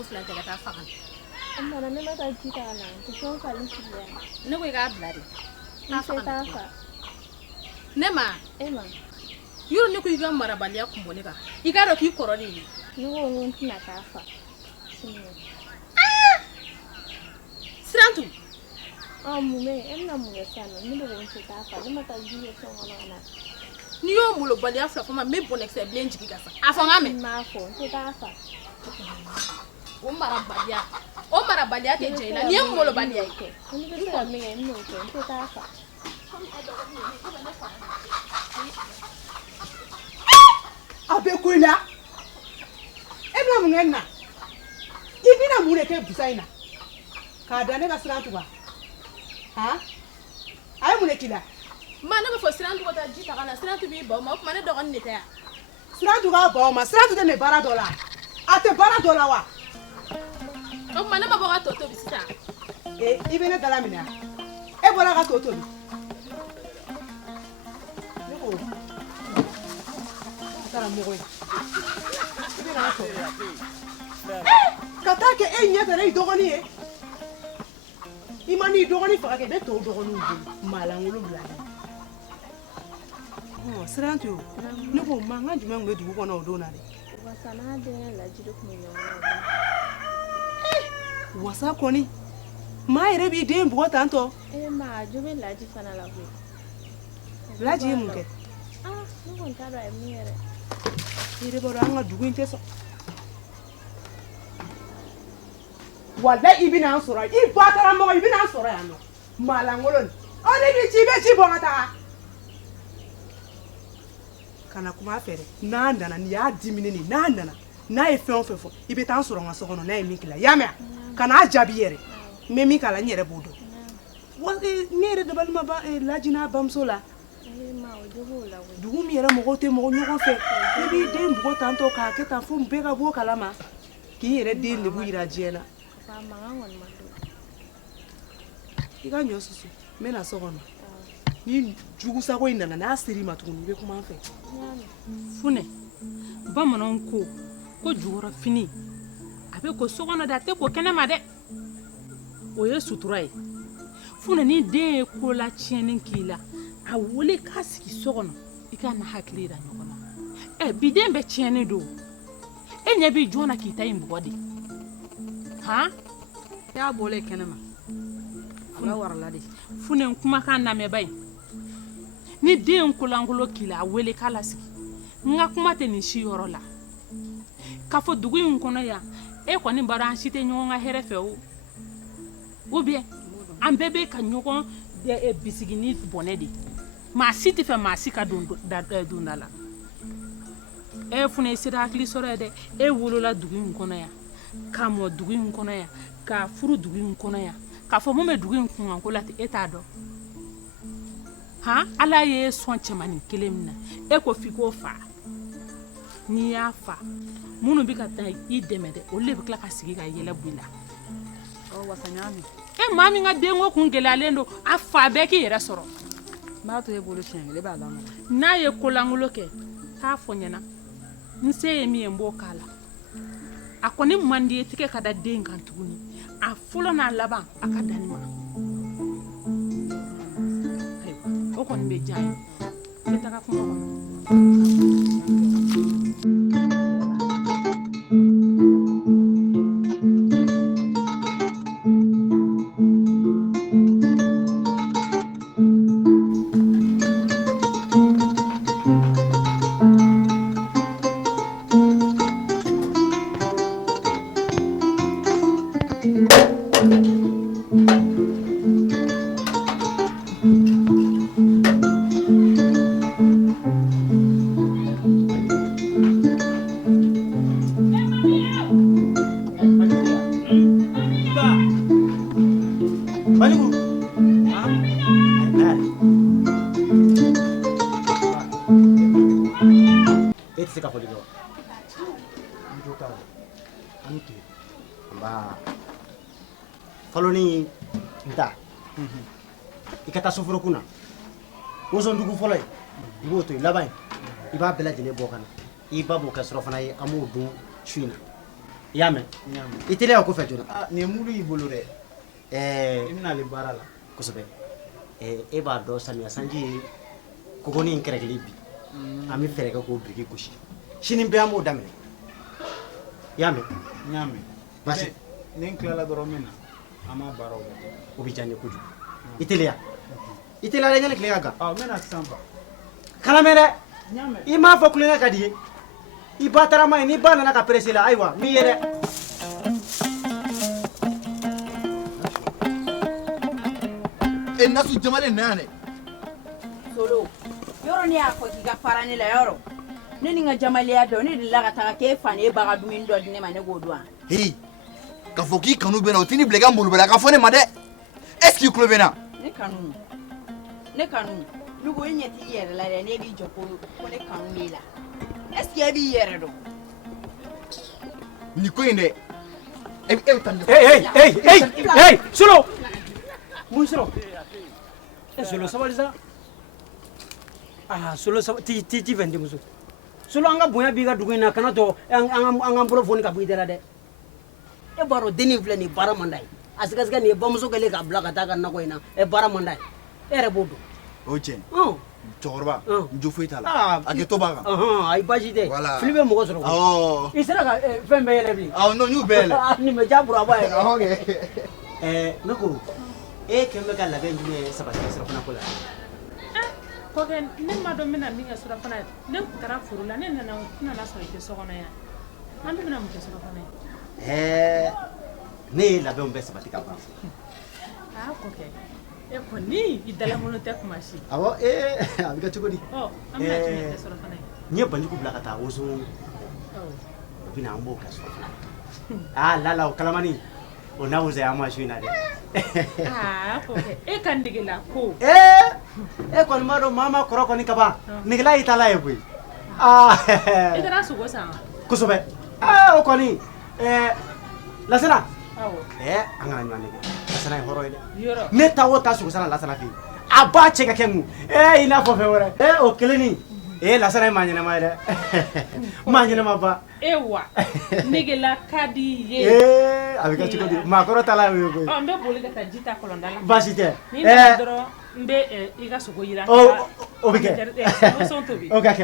mɔgɔ fila tɛ ka taa faga. Amma ne ma taa ji ta na, to so ka lisi ya. Ne ko i k'a bila de. Taa fa. Ne ma. Emma. Yɔrɔ ne ko i ka marabaliya kun bɔ ne kan. I k'a dɔn k'i kɔrɔ de ye. Ne ko n tɛna taa fa. Sirantu. Mun bɛ e bɛna mun kɛ sisan nɔ? Ne de ko n tɛ taa fa. Ne ma taa ji ye sɔn kɔnɔ ka na. N'i y'o molobaliya fila fɔ n ma n bɛ bɔnɛkisɛ bilen jigi ka sa. A fɔ n k'a mɛn. N m'a fɔ n tɛ taa fa. O marabaliya tɛ jɛ i la. N'i ye molobaliya ye. Ni bɛ se ka min kɛ n n'o kɛ n tɛ taa fa. A bɛ ko i la. E bɛna mun kɛ nin na? I bɛna mun de kɛ busa in na? K'a da ne ka Sirantu kan. Han? A ye mun de k'i la? Ma ne b'a fɔ Sirantu ka taa ji ta ka na. Sirantu b'i ban o ma. O tuma ne dɔgɔnin de tɛ yan. Sirantu k'a ban o ma. Sirantu tɛ nin baara dɔ la. A tɛ baara dɔ la wa? O tuma ne ma bɔ ka to tobi sisan. I bɛ ne dala minɛ wa? E bɔra ka to tobi. Ne ko karamɔgɔ ye. I bɛ na sɔrɔ. Ka taa kɛ e ɲɛ fɛ ne dɔgɔnin ye. I ma n'i dɔgɔnin faga kɛ ne tɔw dɔgɔninw bolo. Maalankolon bila la. Sirantu ne ko mankan jumɛn tun bɛ dugu kɔnɔ o don na dɛ? Wasa n'a denkɛ Laji de tun bɛ ɲɔgɔn na. Wasa kɔni maa yɛrɛ b'i den bugɔ tantɔ. Ma jo bɛ Laji fana la koyi. Laji ye mun kɛ? Ne kɔni t'a dɔn a ye min yɛrɛ. I yɛrɛ b'a dɔn an ka dugu in tɛ sɔn. Walahi i bɛna an sɔrɔ i ba karamɔgɔ i bɛna an sɔrɔ yan nɔ. Maalankolon ne bɛ ci i bɛ ci bɔ ka taa. Kana kuma a fɛ dɛ. N'a nana n'i y'a dimine nin n'a nana n'a ye fɛn o fɛn fɔ i bɛ taa an sɔrɔ n ka so kɔnɔ n'a ye min k'i la i y'a mɛn wa? Kan'a jaabi yɛrɛ n bɛ min k'a la n yɛrɛ b'o dɔn. Ne yɛrɛ dabali ma ban Laji n'a bamuso la. Dugu min yɛrɛ mɔgɔw tɛ mɔgɔ ɲɔgɔn fɛ i b'i den bugɔ tantɔ k'a kɛ tan fo bɛɛ ka bɔ o kalama k'i yɛrɛ den lebu yira diɲɛ na. I ka ɲɔ susu n bɛ na so kɔnɔ. Ni jugusago in nana n'a ser'i ma tuguni i bɛ kuma an fɛ. Funɛ bamananw ko jukɔrɔ fini a bɛ ko so kɔnɔ dɛ a tɛ ko kɛnɛma dɛ. O ye sutura ye. Funɛ ni den ye ko la tiɲɛni k'i la a wele k'a sigi so kɔnɔ i ka na hakili yira ɲɔgɔn na. Bi den bɛ tiɲɛni don. E ɲɛ b'i jɔn na k'i ta in bugɔ de. Han? I y'a bɔlen kɛnɛma. A la warala de. Funɛ kumakan lamɛnba in. Ni den kolangolo k'i la a wele k'a la sigi. N ka kuma tɛ nin si yɔrɔ la. K'a fɔ dugu in kɔnɔ yan e kɔni b'a dɔn an si tɛ ɲɔgɔn ka hɛrɛ fɛ o. Ou bien an bɛɛ bɛ ka ɲɔgɔn bisigi ni bɔnɛ de. Maa si tɛ fɛ maa si ka don da la. Funɛ i sera hakili sɔrɔ ye dɛ. E wolola dugu in kɔnɔ yan. K'a mɔ dugu in kɔnɔ yan. K'a furu dugu in kɔnɔ yan. K'a fɔ mun bɛ dugu in kunkanko la ten e t'a dɔn. Han? Ala ye sɔn cɛmanin kelen min na e ko f'i k'o fa. N'i y'a fa minnu bɛ ka taa i dɛmɛ dɛ olu de bɛ tila ka sigi ka yɛlɛ bɔ i la. Wasa ɲami. Maa min ka denko kun gɛlɛyalen don a fa bɛɛ k'i yɛrɛ sɔrɔ. N b'a to e bolo siɲɛ kelen b'a lamɛn. N'a ye kolangolo kɛ k'a fɔ ɲɛna n se ye min ye n b'o k'a la. A kɔni man di ye tigɛ ka da den kan tuguni a fɔlɔ n'a laban a ka da nin ma. O kɔni bɛ diya ye. N bɛ taga kungo kɔnɔ. Faloni nta I ka taa soforo kunna woson dugu fɔlɔ ye I b'o to laban I b'a bɛɛ lajɛlen bɔ kana I ba b'o kɛ surɔ fana ye an b'o dun su in na y'a mɛn i teliya ko fɛ joona nin ye mulu y'i bolo dɛ i bɛna ale baara la kosɛbɛ e b'a dɔn samiya sanji ye kogoni in kɛrɛkɛli bi an bɛ fɛɛrɛ kɛ k'o biriki gosi sini bɛɛ an b'o daminɛ y'a mɛn n y'a mɛn basi ni n tilala dɔrɔn min na an b'a baaraw kɛ o bɛ diya n ye kojugu i teliya dɛ yanni tile ka gan n bɛna sisan fa kana mɛn dɛ n y'a mɛn i m'a fɔ kulonkɛ ka di ye i ba taarama ye ni ba nana ka perese la ayiwa min ye dɛ nasu jamalen na yan dɛ Solo yɔrɔ ni y'a fɔ k'i ka fara ne la yɔrɔ ne ni n ka jamaliya dɔn ne delila ka taga k'e fa ne baga dumuni dɔ di ne ma ne k'o dɔn heyi k'a fɔ k'i kanu bɛ na o tɛ ni bila i ka molobaliya ka fɔ ne ma dɛ est ce que i tulo bɛ na ne kanu ni ko i ɲɛ t'i yɛrɛ la dɛ ne b'i jɔ ko ne kanu b'i la est ce que e b'i yɛrɛ dɔn nin ko in dɛ e bɛ taa nin hey Solo mun Solo Solo sabali sa Solo ti vende muso Solo an ka bonya b'i ka dugu in na kana to an ka bolo foni ka bɔ i da la dɛ e b'a dɔn dennin filɛ nin baara man d'a ye a sigasɛgɛ nin ye bamuso kɛlen k'a bila ka taa ka nakɔ in na baara man d'a ye e yɛrɛ b'o dɔn o tiɲɛ cɛkɔrɔba n jo foyi t'a la a kɛ to b'a kan ayi baasi tɛ fili bɛ mɔgɔ sɔrɔ i sera ka fɛn bɛɛ yɛlɛ bi non n y'u bɛɛ yɛlɛ nin bɛ ja buraba yɛrɛ ne ko e kɛlen bɛ ka labɛn jumɛn sabati surafana ko la kɔkɛ ne ma dɔn n bɛna min kɛ surafana ye ne tun taara foro la ne nana sɔrɔ i tɛ so kɔnɔ yan an bɛ bɛna mun kɛ surafana ye ne ye labɛnw bɛɛ sabati ka ban kɔkɛ e kɔni i dalaŋɔnɔ tɛ kuma si awɔ a bɛ kɛ cogo di an bɛna jumɛn kɛ surafana ye n ye banjugu bila ka taa woso o bɛna an b'o kɛ surafana lala o kalamani o n'a wusa an ma su in na dɛ kɔkɛ e ka negela ko e kɔni b'a dɔn maa ma kɔrɔ kɔni ka ban negela y'i taala ye koyi i taara sogo san kosɛbɛ o kɔni Lasana an kana ɲɔgɔn nege Lasana ye hɔrɔn ye dɛ ne ta o ta sogo sana Lasana fɛ yen a b'a cɛ ka kɛ mun i n'a fɔ fɛn wɛrɛ o kelen nin Lasana ye maa ɲɛnɛma ye dɛ maa ɲɛnɛma ba wa negela ka di ye a bɛ kɛ cogo di maakɔrɔ ta la ye koyi n bɛ boli ka taa ji ta kɔlɔnda la baasi tɛ ni nana dɔrɔn n bɛ i ka sogo jira o bɛ kɛ woson tobi o ka kɛ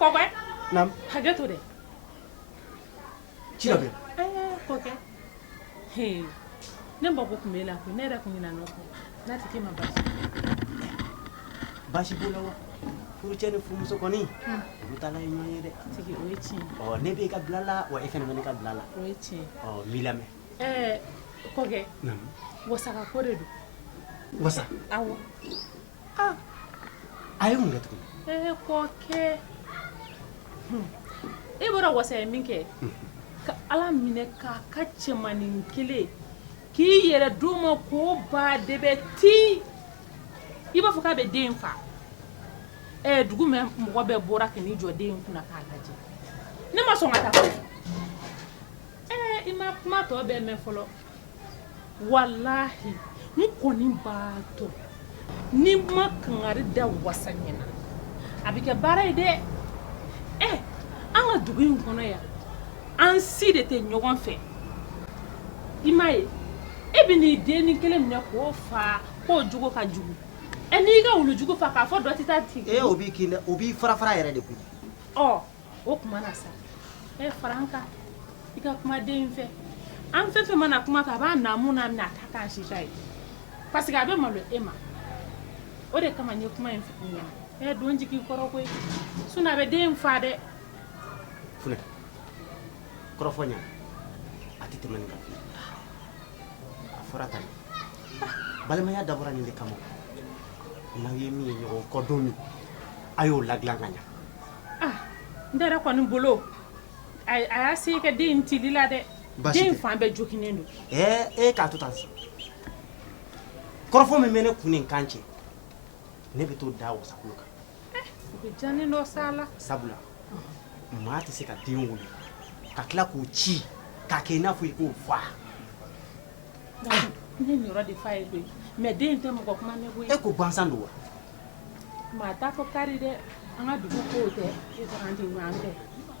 kɔkɛ naamu hakɛ to dɛ ci dɔ bɛ kɔkɛ ne mako tun b'e la koyi ne yɛrɛ tun ɲinɛ n'o kɔ n'a tɛ k'e ma baasi b'o la wa furucɛ ni furumuso kɔni olu taala ye ɲɔgɔn ye dɛ tigi o ye tiɲɛ ne b'e ka bila la wa e fana bɛ ne ka bila la o ye tiɲɛ n b'i lamɛn kɔkɛ wasaka ko de don wasa awɔ a ye mun kɛ tuguni kɔkɛ e bɔra wasa ye min kɛ ka ala minɛ k'a ka cɛmanin kelen k'i yɛrɛ d'o ma k'o ba de bɛ ti i b'a fɔ k'a bɛ den fa dugu mɛ mɔgɔ bɛɛ bɔra k'i jɔ den kunna k'a lajɛ ne ma sɔn ka taa fɔlɔ i ma kuma tɔ bɛɛ mɛn fɔlɔ walahi n kɔni b'a dɔn ni ma kangari da wasa ɲɛna a bɛ kɛ baara ye dɛ an ka dugu in kɔnɔ yan an si de tɛ ɲɔgɔn fɛ i m'a ye e bɛ n'i denni kelen minɛ k'o fa k'o jogo ka jugu n'i ka wulujugu fa k'a fɔ dɔ tɛ taa ten o b'i kin dɛ o b'i fara yɛrɛ de koyi o tuma na sa fara an kan i ka kuma den fɛ an fɛn fɛn mana kuma fɛ a b'a naamu n'a minɛ a ta k'an si ta ye parce que a bɛ malo e ma o de kama n ye kuma in fɔ ɲɛna don jigin kɔrɔ koyi sinon a bɛ den fa dɛ funɛ kɔrɔfɔ ɲana a tɛ tɛmɛ nin kan a fɔra tan balimaya dabɔra nin de kama n'aw ye min ye ɲɔgɔn kɔ don min a y'o ladilan ka ɲa n yɛrɛ kɔni bolo a y'a se kɛ den tili la dɛ den fan bɛɛ jokinen don k'a to tan kɔrɔfɔ min bɛ ne kun nin kan cɛ ne bɛ t'o da wasakulu kan o bɛ janin dɔ s'a la sabula maa tɛ se ka den wolo ka tila k'o ci k'a kɛ i n'a fɔ i k'o fa ne nin yɔrɔ de fa ye koyi mais den tɛ mɔgɔ kuma ne koyi e ko gansan don wa maa t'a fɔ kari dɛ an ka dugu kow tɛ e taara an tɛ ɲɔgɔn tɛ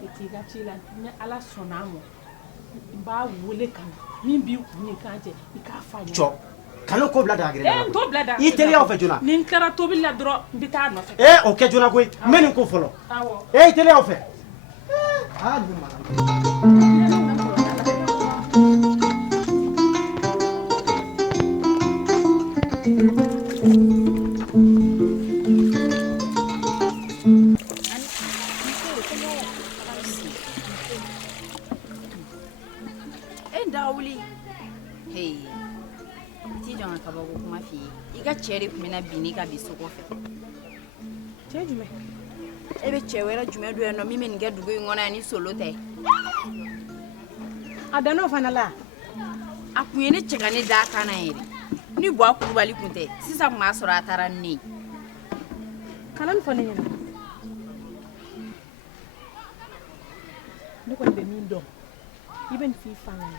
i t'i ka ci la ni ala sɔnn'a ma Ba wele kan min bi kunye kan je I ka fa nya. Cho. Kanu ko bila da gire. Eh to bila da. I tele ya fe jona. Nin kara to bila dro mbita no fe. O ke jona ko men ko folo. Awo. I tele ya fe. Ah du mala. I ka cɛ de kun bɛna bin ne ka bi so kɔfɛ. Cɛ jumɛn? E bɛ cɛ wɛrɛ jumɛn don yan nɔ min bɛ nin kɛ dugu in kɔnɔ yan ni solo tɛ? A dan'o fana la? A kun ye ne cɛ ka ne da kan na yɛrɛ. Ni Buwa Kulubali kun tɛ sisan kun b'a sɔrɔ a taara ni ne ye. Kana nin fɔ ne ɲɛna. Ne kɔni bɛ min dɔn I bɛ nin f'i fa ɲɛna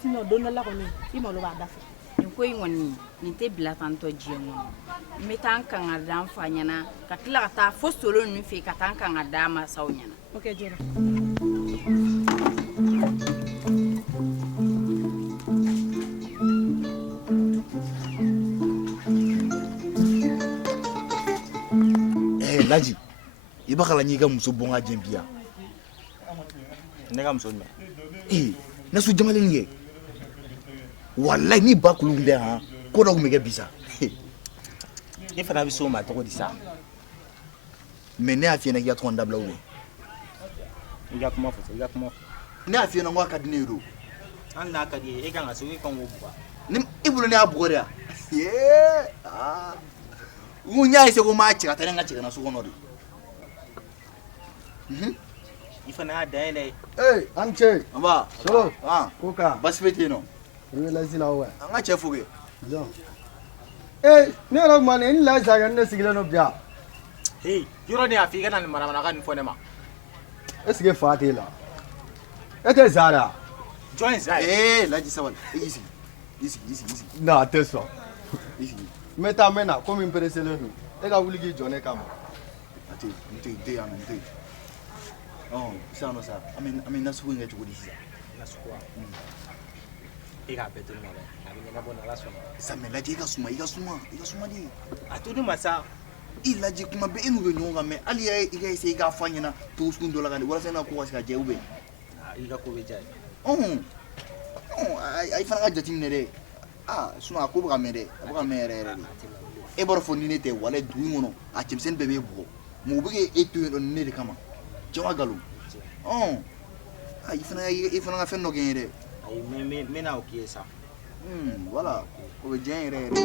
sinon don dɔ la kɔni I malo b'a da fɛ. Nin ko in kɔni nin tɛ bila tan tɔ diɲɛ kɔnɔ. N bɛ taa n kangari da n fa ɲɛna ka tila ka taa fo solo ninnu fɛ yen ka taa n kangari da masaw ɲɛna. Ok jɔra. Laji I b'a kala n'i ka muso bɔn ka jɛn bi yan. Ne ka muso nin. Ne su jamalen ye. Wallahi ni ba kulu tun tɛ han ko dɔ tun bɛ kɛ bi sa. I fana bɛ so ma cogo di sa? Mais ne y'a f'i ɲɛna k'i ka tɔgɔ dabila o ye. I ka kuma fɔ, I ka kuma fɔ. Ne y'a f'i ɲɛna ko a ka di ne ye don. Hali n'a ka di ye, e kan ka se i kan k'o buga. Ni I bolo ne y'a bugɔ de ya? N y'a essayer ko n b'a cɛ ka taa ni n ka cɛ ka na so kɔnɔ de. I fana y'a dayɛlɛ. An cɛ. Anba. Solo. Ko ka. Basi foyi tɛ yen nɔ. I bɛ Laji la wa? An ka cɛ fo kɛ. Ne yɛrɛ kuma ni Laji ka ne sigilen don bi yan. Yɔrɔ ne y'a fɔ I kana nin manamanakan nin fɔ ne ma. Est-ce que fa t'e la? E tɛ Zaa de wa? Jɔn ye Zaa ye? Laji sabali. I sigi. I sigi. Non a tɛ sɔn. I sigi. N bɛ taa n bɛ na komi n pereselen don. E ka wuli k'i jɔ ne kama. A tɛ yen, n tɛ yan nɔ, n tɛ yen. Sisan nɔ sa, an bɛ nasugu in kɛ cogo di sisan? Nasugu wa? E k'a bɛɛ to ne ma dɛ. A bɛ ɲɛnabɔ n'Ala sɔnna. Sa mais Laji i ka suma de. A to ne ma sa. I Laji kuma bɛɛ e n'u bɛ ɲɔgɔn kan mais hali i ka essayer i k'a fɔ an ɲɛna cogo sugu dɔ la ka di walasa n ka ko ka se ka jɛ ou bien? I ka ko bɛ diya ye. A fana ka jateminɛ dɛ. Sinon a ko bɛ ka mɛn dɛ, a bɛ ka mɛn yɛrɛ yɛrɛ de. E b'a dɔn fɔ ni ne tɛ walahi dugu in kɔnɔ a cɛmisɛnnin bɛɛ b'e bugɔ mais u bɛ k'e to yen nɔ ni ne de kama. Cɛ ma nkalon. I fana ka fɛn dɔ kɛ n ye dɛ. Ayi n bɛna o k'i ye sa. Voilà o bɛ diya n yɛrɛ yɛrɛ.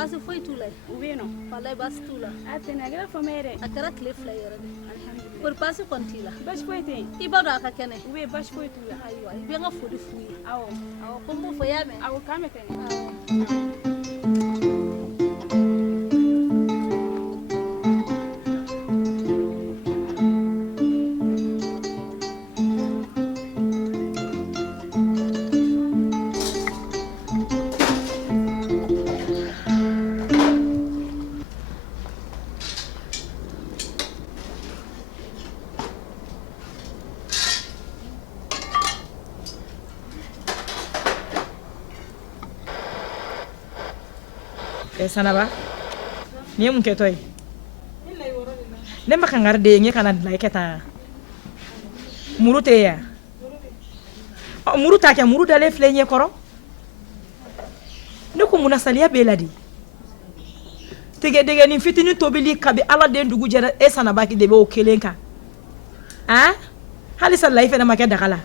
Basi foyi tɛ yen. I b'a dɔn a ka kɛnɛ. Oui basi foyi t'u la. Ayiwa i bɛ n ka foli f'u ye. Awɔ ko n b'u fɔ i y'a mɛn. Awɔ k'an bɛ kɛnɛ. Sanaba ni ye mun kɛtɔ ye ne ma kangari de ye n ye kana dilan I kɛ tan muru tɛ yan muru t'a kɛ muru dalen filɛ ɲɛ kɔrɔ ne ko mun na saliya b'e la de tigɛdɛgɛni fitinin tobili kabi Ala den dugu jɛra e Sanaba de b'o kelen kan hali salila I fɛnɛ ma kɛ daga la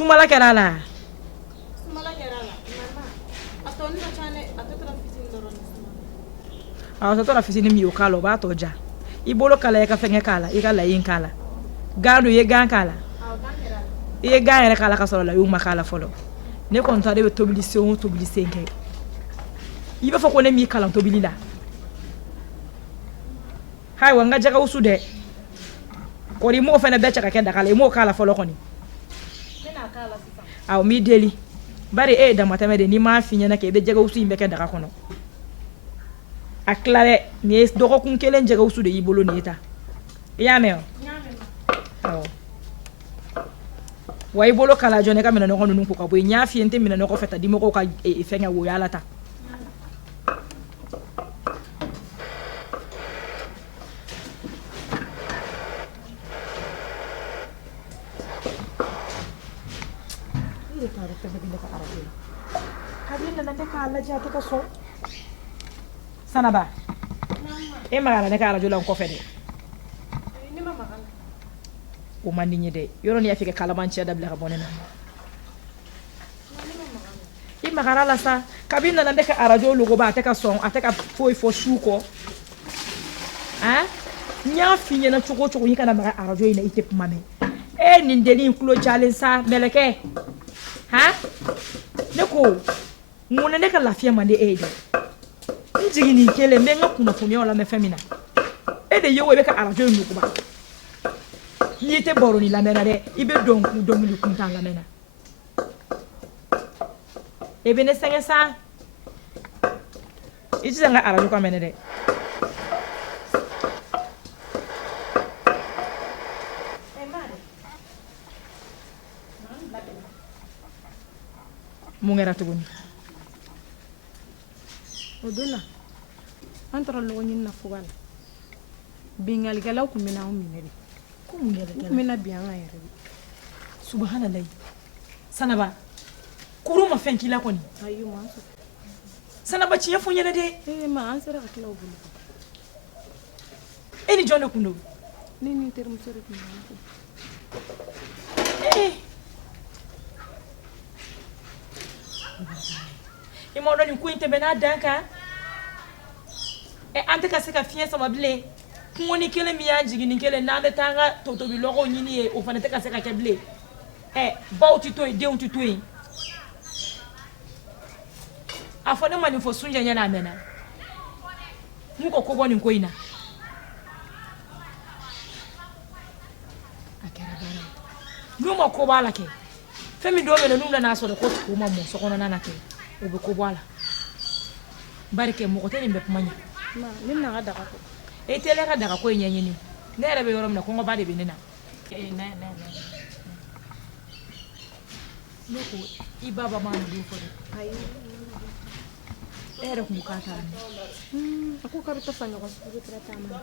sumala kɛra la Sumala kɛra la mama a tɔ ni ka ca dɛ a tɔ tora fitinin dɔrɔn de a tɔ tora fitinin min y'o k'a la o b'a tɔ ja i bolo kala i ka fɛngɛ k'a la i ka layi k'a la gan don i ye gan k'a la i ye gan yɛrɛ k'a la ka sɔrɔ layiw ma k'a la fɔlɔ ne kɔni ta de bɛ tobili sen o tobili sen kɛ i b'a fɔ ko ne m'i kalan tobili la hayiwa n ka jɛgɛ wusu dɛ kɔri i m'o fana bɛɛ cɛ ka kɛ daga la i m'o k'a la fɔlɔ kɔni awɔ n b'i deli bari e ye damatɛmɛ de n'i m'a f'i ɲɛna k'i bɛ jɛgɛ wusu in bɛɛ kɛ daga kɔnɔ a tila dɛ nin ye dɔgɔkun kelen jɛgɛ wusu de y'i bolo nin ye ta i y'a mɛn wa awɔ wa i bolo kala jɔn ne ka minɛnɔgɔ ninnu ko ka bɔ yen n y'a f'i ye n tɛ minɛnɔgɔ fɛ ta dimɔgɔw ka fɛngɛ woyo a la ta Sanaba e magara ne ka arajo la n kɔfɛ dɛ o man di n ye dɛ yɔrɔ ni y'a fɛ ka kalabanciya dabila ka bɔ ne na i magara la sa kabi nana ne ka arajo logo ba a tɛ ka sɔn a tɛ ka foyi fɔ su kɔ n y'a f'i ɲɛna cogo o cogo i kana maga arajo in na i tɛ kuma mɛn e nin deni in tulo jalen sa mɛlɛkɛ ne ko mun na ne ka lafiya man di e ye dɛ n jiginni kelen n bɛ n ka kunnafoniyaw lamɛn fɛn min na e de ye o i bɛ ka arajo in nuguba n'i tɛ baro ni lamɛnna dɛ i bɛ dɔnkili kuntan lamɛnna e bɛ ne sɛgɛn sa i tɛ se n ka arajo ka mɛnɛ dɛ mun kɛra tuguni o don na an taara lɔgɔ ɲini na fuga la bingalikɛlaw tun bɛ n'anw minɛ de ko mun kɛra tun bɛ na bin an kan yɛrɛ de subhanalayi sanaba kuru ma fɛn k'i la kɔni ayi ma an sɔrɔ sanaba tiɲɛ fɔ n ɲɛna dɛ ma an sera ka tila o bolo e ni jɔn de kun don ne ni n terimuso de tun bɛ ɲɔgɔn fɛ i m'a dɔn nin ko in tɛmɛ n'a dan kan an tɛ ka se ka fiɲɛ sama bilen kungoni kelen min y'an jigin nin kelen n'an bɛ taa an ka totobilɔgɔw ɲini ye o fana tɛ ka se ka kɛ bilen baw tɛ to yen denw tɛ to yen a fɔ ne ma nin fɔ sunjɛ ɲɛna a mɛnna n'u ka ko bɔ nin ko in na a kɛra baara ye n'u ma ko b'a la kɛ fɛn min dɔw bɛ yen n'u nana sɔrɔ ko u ma mɔ sokɔnɔna na kɛ o bɛ ko bɔ a la bari kɛ mɔgɔ tɛ nin bɛ kuma ɲɛ ne bɛna n ka daga ko e tɛlɛ ka daga ko in ɲɛɲini ne yɛrɛ bɛ yɔrɔ min na kɔngɔba de bɛ ne na ne ko i ba ma nin don fɔ dɛ e yɛrɛ kun ko k'a taara min a ko k'a bɛ taa faɲɔ ka sugu kɛra taama na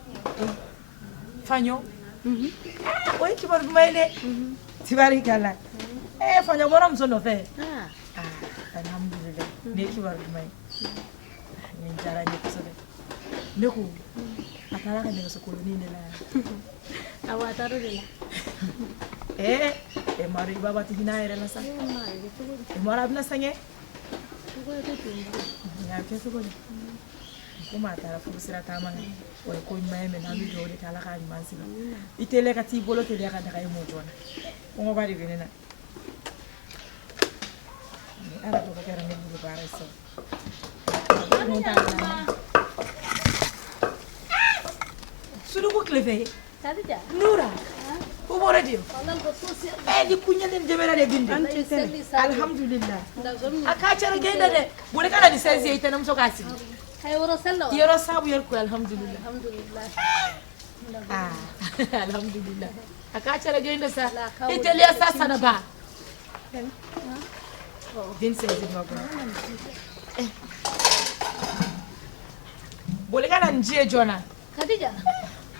faɲɔ o ye kibaru duman ye dɛ tibari k'a la faɲɔ bɔra muso nɔfɛ alhamdulilayi ne ye kibaru duman ye nin diyara n ye kosɛbɛ ne ko a taara ka nɛgɛso koloni de la awɔ a taara o de la e maro i baba tigi n'a yɛrɛ la sa e maro a bɛna sɛgɛn a kɛ cogo di komi a taara furu sira taama na o ye ko ɲuman ye mɛ n'an bɛ dugawu de kɛ ala k'a ɲuman sigi i teliya ka t'i bolo teliya ka daga ye mɔ joona kɔngɔba de bɛ ne na ala tɔgɔ kɛra ne bolo baara ye sɔrɔ sudugu tile fɛ Nura o bɔra de di kuɲɛlen dɛmɛra de bin alhamdulillah a k'a cara gɛn da dɛ boli kana ni sɛnsi ye i tɛnɛmuso k'a sigi yɔrɔ sabu yɛrɛ ko alhamdulillah alhamdulillah a k'a cara gɛn da sa i teliya sa sanaba den sɛnsi ma bɔ boli kana nin ji ye joona Khadija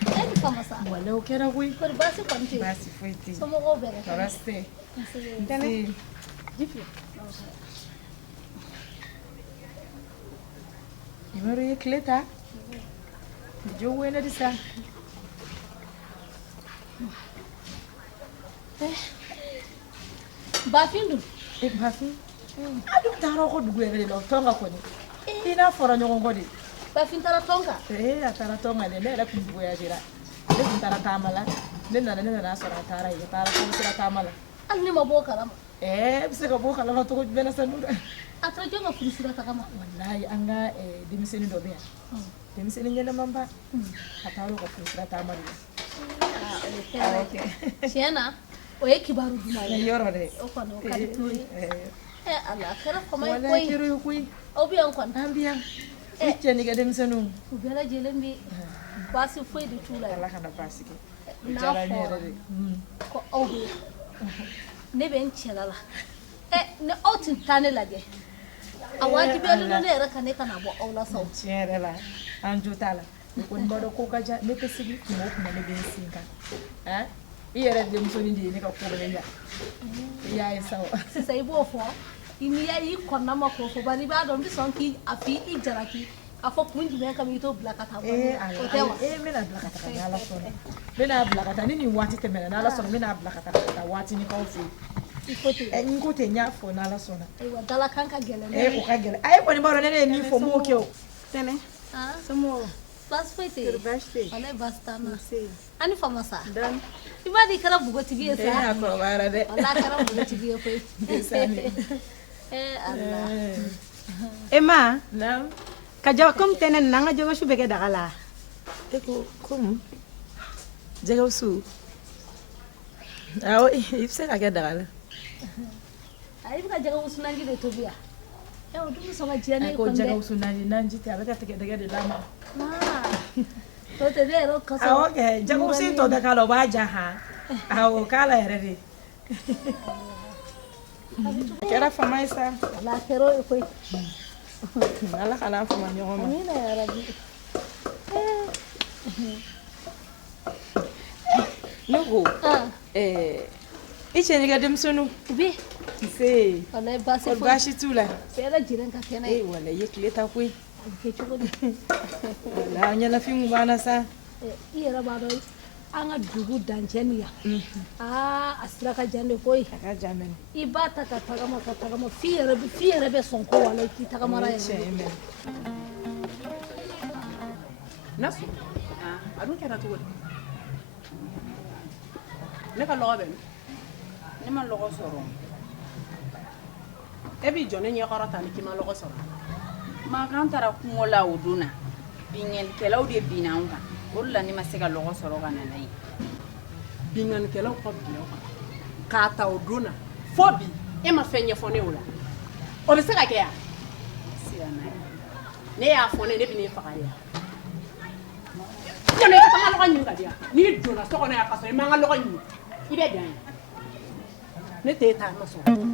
e bi fama sa wala o kɛra koyi ko baasi kɔni tɛ baasi foyi tɛ somɔgɔw bɛɛ tɔɔrɔ tɛ tɛnɛ jifi Imaro ye tile ta jo wena di sa Bafin dun. Bafin. A dun taara ko dugu yɛrɛ de la tɔnga kɔni. I n'a fɔra ɲɔgɔn kɔ de. Bafin taara tɔnga. A taara tɔnga de ne yɛrɛ kun voyagera. Ne kun taara taama la. Ne nana sɔrɔ a taara yen. A taara ko sira taama la. Hali ne ma bɔ kalama. Bɛ se ka bɔ kalama cogo jumɛn na sa Nura? A taara jɔn ka furu sira tagama. Wallahi an ka denmisɛnnin dɔ bɛ yan. Denmisɛnnin ɲɛnɛmanba. A taara o ka furu sira taama de la. Tiɲɛ na o ye kibaru duman ye. Yɔrɔ dɛ. O kɔni o ka di to ye. Ala a kɛra fama ye koyi. Wallahi kɛra o ye koyi. Aw bɛ yan kɔni. An bɛ yan. I cɛ n'i ka denmisɛnninw. U bɛɛ lajɛlen bɛ baasi foyi de t'u la. Ala kana baasi kɛ. N'a fɔra ko aw bɛ yan ne bɛ n cɛla la ni aw tun taa ne lajɛ a wajibiyalen don ne yɛrɛ ka ne kana bɔ aw la sa. Tiɲɛ yɛrɛ la an jo t'a la ne kɔni b'a dɔn ko ka ca ne tɛ sigi kuma o kuma ne bɛ n sen kan i yɛrɛ denmusonin de ye ne ka ko bɛɛ ɲa i y'a ye sa wa. Sisan i b'o fɔ n'i y'i kɔnna ma k'o fɔ bari i b'a dɔn n bɛ sɔn k'a fɔ i jalaki a fɔ kun jumɛn kama i t'o bila ka taa bɔ o tɛ wa. N bɛna bila ka taa ni Ala sɔnna n bɛna bila ka taa ni nin waati tɛmɛna ni Ala sɔnna n bɛna bila ka taa waatinin-kaw fɛ yen. I ko ten. N ko ten n y'a fɔ ni Ala sɔnna. Ayiwa dalakan ka gɛlɛn. O ka gɛlɛn a ye kɔni b'a dɔn ne ye min fɔ n b'o kɛ o. Tɛnɛ. Somɔgɔw. Baasi foyi tɛ yen. Kɔri baasi tɛ yen. Walayi baasi t'an na. Nse. An ni fama sa. Dan. I b'a di i kɛra bugotigi ye sa. A kɔrɔbayara dɛ. Walayi a kɛra bugotigi ye koyi. Ala. Emma. Naamu. Ka jaba comme tɛnɛ nin na an ka jɛgɛwusu bɛ kɛ daga la. E ko komi jɛgɛwusu awɔ i bɛ se ka kɛ daga la. I bɛ ka jɛgɛwusu naji de tobi yan. O dun bɛ sɔn ka diya ne ye ko kɔni dɛ. jɛgɛwusu naji tɛ a bɛ ka tigɛdɛgɛ de d'a ma. To tɛ ne yɛrɛ kɔsɔn. Awɔ kɛ jɛgɛwusu in tɔ tɛ k'a la o b'a ja han awɔ k'a la yɛrɛ de. A kɛra fama ye sa. Wala a kɛra o ye koyi. Ala kana an fama ɲɔgɔn ma. Amina yarabi. Ne ko i cɛ n'i ka denmisɛnninw. U bɛ yen. Nse. Walayi baasi foyi. Kɔri baasi t'u la. Bɛɛ lajɛlen ka kɛnɛ ye. Walayi i ye tile ta koyi. A bɛ kɛ cogo di. Walayi ɲɛnafinw b'an na sa. I yɛrɛ b'a dɔn an ka dugu dancɛ nin yan. A sira ka jan de koyi. A ka jan mɛnɛ. I b'a ta ka tagama f'i yɛrɛ bɛ sɔn ko walayi k'i tagamara yɛrɛ. Tiɲɛ ye mɛnɛ. Nasu. A dun kɛra cogo di? Ne ka lɔgɔ bɛ min? Ne ma lɔgɔ sɔrɔ. E b'i jɔ ne ɲɛkɔrɔ tan ni k'i ma lɔgɔ sɔrɔ. Makan taara kungo la o don na. Binganikɛlaw de binna an kan. O de la ne ma se ka lɔgɔ sɔrɔ ka na n'a ye. Binganikɛlaw ka bin aw kan. K'a ta o don na. Fo bi e ma fɛn ɲɛfɔ ne o la. O bɛ se ka kɛ yan? Sira n'a ye. Ne y'a fɔ ne bɛ n'e faga yan. Ɲamɛ i ka taa n ka lɔgɔ ɲini ka di yan. N'i donna so kɔnɔ yan ka sɔrɔ i ma n ka lɔgɔ ɲini i bɛ dan yan. Ne t'e ta ma sɔrɔ.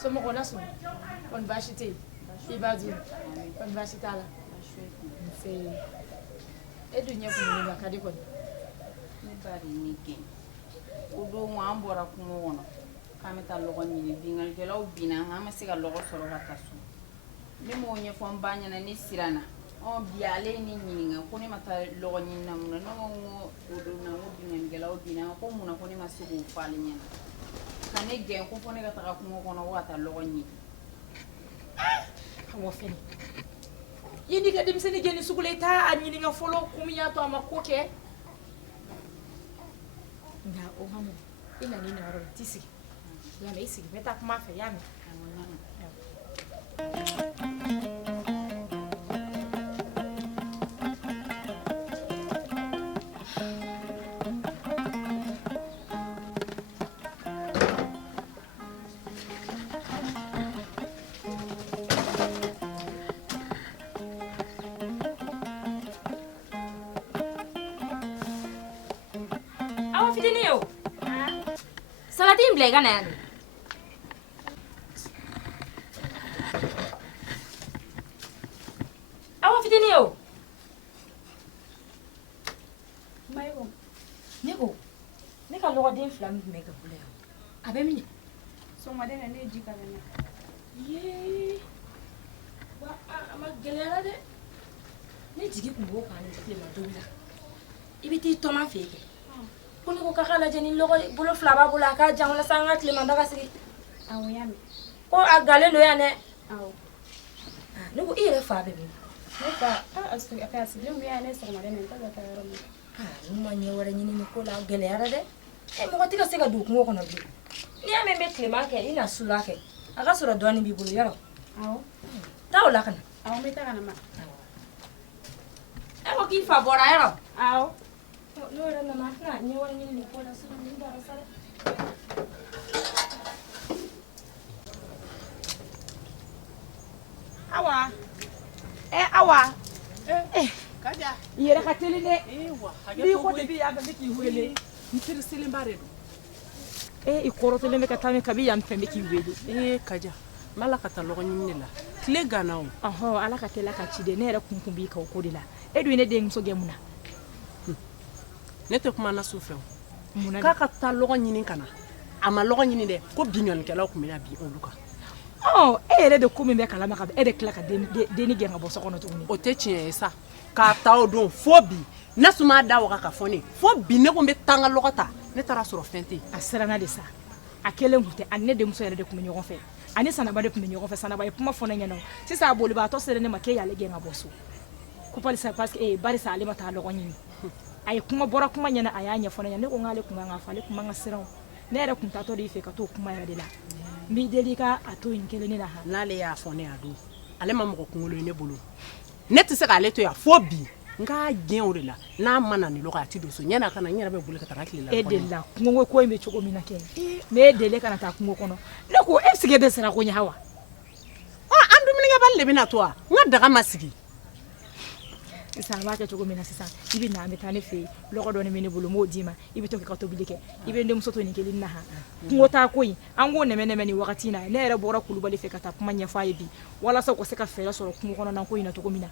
Somɔgɔw na sɔn kɔni baasi tɛ yen i b'a dun kɔni baasi t'a la. Nse e dun ɲɛ kumunen don a ka di kɔni. Ne ba de ne gɛn. O don an bɔra kungo kɔnɔ k'an bɛ taa lɔgɔ ɲini binganikɛlaw binna an kan an ma se ka lɔgɔ sɔrɔ ka taa so. Ne m'o ɲɛfɔ n ba ɲɛna ne siranna. Bi ale ye ne ɲininka ko ne ma taa lɔgɔ ɲini na mun na ne ko o don na ko binganikɛlaw binna ko mun na ko ne ma se k'o fɔ ale ɲɛna. Ka ne gɛn ko fɔ ne ka taga kungo kɔnɔ ko ka taa lɔgɔ ɲini. Awɔ fɛnɛ i n'i ka denmisɛnnin gɛnni sugu la i t'a ɲininka fɔlɔ kun min y'a to a ma ko kɛ. Nka o ma mɔn i nana i nayɔrɔ la i t'i sigi i y'a mɛn i sigi n bɛ taa kuma fɛ i y'a mɛn. Fitini yo. Salati in bila i ka na yan. Awa fitini yo. min tun bɛ kɛ bolo yan a bɛ min sɔgɔmaden na ne ye ji ka bɛ na yee wa a ma gɛlɛyara dɛ ne jigi tun b'o kan ne tilema tobi la i bɛ t'i tɔman fɛ kɛ ko ne ko k'a ka lajɛ ni lɔgɔ bolo fila b'a bolo a k'a jan walasa an ka tilema daga sigi awɔ y'a mɛn ko a galen don yan dɛ awɔ ne ko i yɛrɛ fa bɛ min ne fa a sigilen mun y'a ne sɔgɔmaden na n tɛ ka taa yɔrɔ min n'u ma ɲɛ wɛrɛ ɲini ni ko la a gɛlɛyara dɛ mɔgɔ tɛ ka se ka don kungo kɔnɔ bilen n'i y'a mɛn bɛ tilema kɛ i na sula kɛ a ka sɔrɔ dɔɔnin b'i bolo yɔrɔ awɔ taa o la ka na awɔ n bɛ taa ka na ma e ko k'i fa bɔra yɔrɔ awɔ n'o yɛrɛ nana a tɛna ɲɛ wɛrɛ ɲini nin ko la sisan nin bara sa dɛ Awa. Awa. Kaja. Yɛrɛ ka teli dɛ. Wa N'i ko de bi yan fɛ n bɛ k'i wele. N teriselenba de don. I kɔrɔtɔlen bɛ ka taa min kabi yan fɛ n bɛ k'i wele. Kaja. n b'ala ka taa lɔgɔ ɲini de la tile ganna o. Ala ka teli ka ci de ne yɛrɛ kun b'i ka o ko de la e dun ye ne denmuso gɛn mun na. Ne tɛ kuma na su fɛ o k'a ka taa lɔgɔ ɲini ka na a ma lɔgɔ ɲini dɛ ko biɲɔnikɛlaw tun bɛna bin olu kan. E yɛrɛ de ko min bɛ kalama ka e de tila ka denni gɛn ka bɔ so kɔnɔ tuguni. O tɛ tiɲɛ ye sa k'a ta o don fo bi ne suma da waga ka fɔ ne fo bi ne ko n bɛ taa n ka lɔgɔ ta ne taara sɔrɔ fɛn tɛ yen. A siranna de sa a kelen kun tɛ ani ne denmuso yɛrɛ de tun bɛ ɲɔgɔn fɛ ani sanaba de tun bɛ ɲɔgɔn fɛ sanaba ye kuma fɔ ne ɲɛna sisan a bolibaatɔ sera ne ma k'e y'ale gɛn ka bɔ so ko barisa ale ma taa lɔgɔ ɲini a ye kuma bɔra kuma ɲɛna a y'a ɲɛfɔ ne ɲɛna ne ko k'ale kun kan ka fɔ ale kun man ka siran ne yɛrɛ kun taatɔ de fɛ ka t'o kuma yɛrɛ de la n b'i deli ka a to yen kelen ne na ha n'ale y'a fɔ ne y'a don ale ma mɔgɔ kunkolo ye ne bolo ne tɛ se k'ale to yan fo bi n k'a gɛn o de la n'a ma na ni lɔgɔ a tɛ don so ɲɛna a ka na n yɛrɛ bɛ boli ka taa tile la. E deli la kungo ko in bɛ cogo min na kɛ mais e deli ka na taa kungo kɔnɔ ne ko e sigi bɛ sira ko ɲɛ wa an dumunikɛbali de bɛna to wa n ka daga ma sigi. Sisan a b'a kɛ cogo min na sisan i bɛ na an bɛ taa ne fɛ yen lɔgɔ dɔɔni bɛ ne bolo n b'o d'i ma i bɛ to k'i ka tobili kɛ i bɛ n denmuso to nin kelen na ha kungo taa ko in an k'o nɛmɛ nin wagati in na ne yɛrɛ bɔra kulubali fɛ ka taa kuma ɲɛfɔ a ye bi walasa u ka se ka fɛɛrɛ sɔrɔ kungo kɔnɔna ko in na cogo min na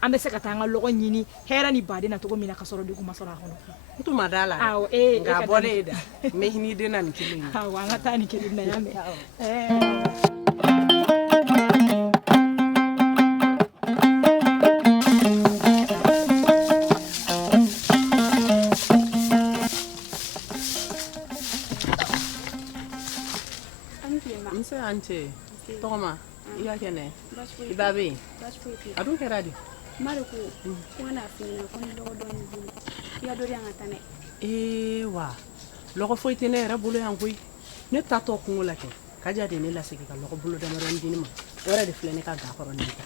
an bɛ se ka taa an ka lɔgɔ ɲini hɛrɛ ni baden na cogo min na ka sɔrɔ degun ma sɔrɔ a kɔnɔ. N tun ma d'a la nka a bɔ ne ye da n bɛ hinɛ den na nin kelen in na. Awɔ an ka taa nin kelen na yan mɛn. Ante tɔgɔma i ka kɛnɛ i ba bɛ yen a dun kɛra di. Mari ko ko na fi na ko ni lɔgɔ dɔɔni bolo i ka dɔ di an ka taa n'a ye. Wa lɔgɔ foyi tɛ ne yɛrɛ bolo yan koyi ne taatɔ kungo la kɛ Kaja de ne lasegin ka lɔgɔ bolo damadɔni di ne ma o yɛrɛ de filɛ ne ka ga kɔrɔ nin ta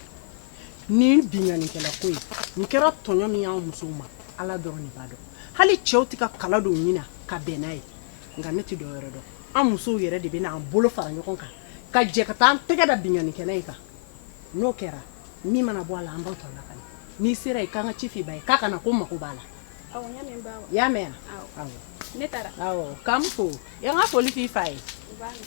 ni binganikɛla ko ye nin kɛra tɔɲɔ min y'an musow ma Ala dɔrɔn de b'a dɔn hali cɛw tɛ ka kala don ɲina ka bɛn n'a ye nka ne tɛ dɔwɛrɛ dɔn an musow yɛrɛ de bɛ n'an bolo fara ɲɔgɔn kan ka jɛ ka taa an tɛgɛ da binganikɛla in kan n'o kɛra min mana bɔ a la an b'aw tɔ lakali n'i sera yen k'an ka ci f'i ba ye k'a kana ko mako b'a la. Awɔ n y'a mɛn n ba wa. I y'a mɛn yan. Awɔ ne taara. Awɔ k'an fo i n ka foli f'i fa ye. U b'a mɛn.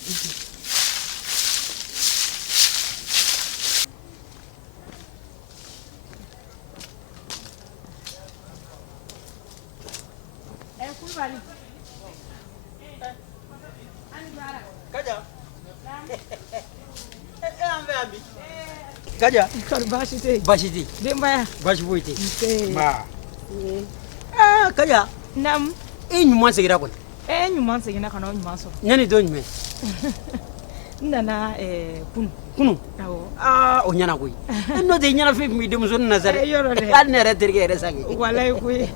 Kaja. Baasi tɛ yen. Baasi tɛ yen. Denbaya. Baasi foyi tɛ yen. Nse. Ma. Kaja. Naamu. E ɲuman seginna kɔni. Ɲuman seginna ka na o ɲuman sɔrɔ. Ɲani dɔ jumɛn. N nana kunu. Kunu. Awɔ. O ɲɛna koyi. N'o tɛ ɲɛnafin tun bɛ denmusonin na sa dɛ. Yɔrɔ dɛ. Hali ne yɛrɛ terikɛ yɛrɛ sange. Walayi koyi.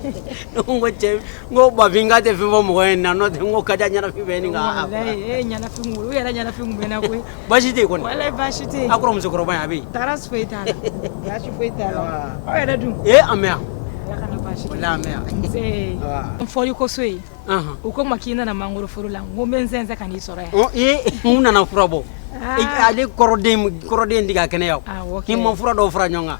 Ne ko cɛ n ko bafin k'a tɛ fɛn fɔ mɔgɔ ye na n'o tɛ n ko Kaja ɲɛnafin bɛ nin kan. Walayi ɲɛnafin u yɛrɛ ɲɛnafin kun bɛ na koyi. Baasi tɛ yen kɔni. Walayi baasi tɛ yen. A kɔrɔ musokɔrɔba in a bɛ yen. Taara foyi t'a la. Baasi foyi t'a la. Aw yɛrɛ dun. An bɛ yan. Ala kana baasi tɛ. Walayi an bɛ yan. N fɔli ko so ye. U ko n ma k'i nana mangoro foro la n ko n bɛ n sɛnsɛn ka n'i sɔrɔ yan. N nana fura bɔ. Ale kɔrɔden tigɛ a kɛnɛ yan. K'i ma fura dɔw fara ɲɔgɔn kan.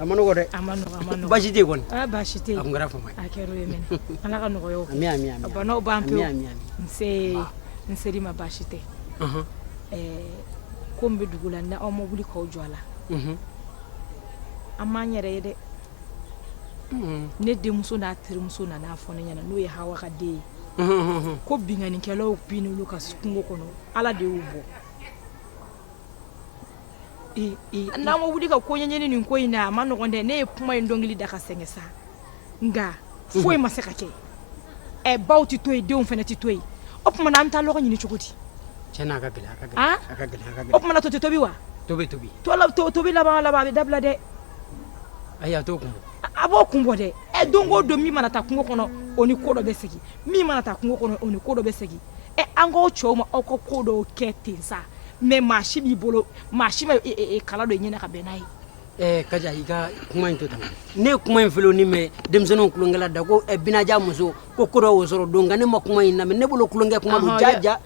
A ma nɔgɔ dɛ. A ma nɔgɔ. Baasi tɛ yen kɔni. Baasi tɛ yen. A kun kɛra fama ye. A kɛra o ye mɛnɛ. Ala ka nɔgɔya o. Ami. A banaw ban pewu. Ami. N seri ma baasi tɛ. Ko n bɛ dugu la n'aw ma wuli k'aw jɔ a la. An m'an yɛrɛ ye dɛ. Ne denmuso n'a terimuso nana fɔ ne ɲɛna n'o ye Hawa ka den ye ko binganikɛlaw bin'olu ka kungo kɔnɔ ala de y'u bɔ n'an ma wuli ka ko ɲɛɲini nin ko in na a ma nɔgɔn dɛ ne ye kuma in dɔnkili da ka sɛgɛn sa nka foyi ma se ka kɛ baw tɛ to yen denw fana tɛ to yen o tuma na an bɛ taa lɔgɔ ɲini cogo di tiɲɛna a ka gɛlɛn a ka gɛlɛn o tuma na to tɛ tobi wa tobi tobi laban a bɛ dabila dɛ ayi a t'o kun bɔ a b'o kun bɔ dɛ don o don min mana taa kungo kɔnɔ o ni ko dɔ bɛ segin min mana taa kungo kɔnɔ o ni ko dɔ bɛ segin an k'aw cɛw ma aw ka ko dɔw kɛ ten sa mais maa si b'i bolo maa si ma kala dɔ ɲini ka bɛn n'a ye Kaja i ka kuma in to tan ne kuma in filo ni mɛ denmisɛnninw kulonkɛla da ko binaja muso ko ko dɔ o sɔrɔ don nka ne ma kuma in lamɛn ne bolo kulonkɛ kuma don jaja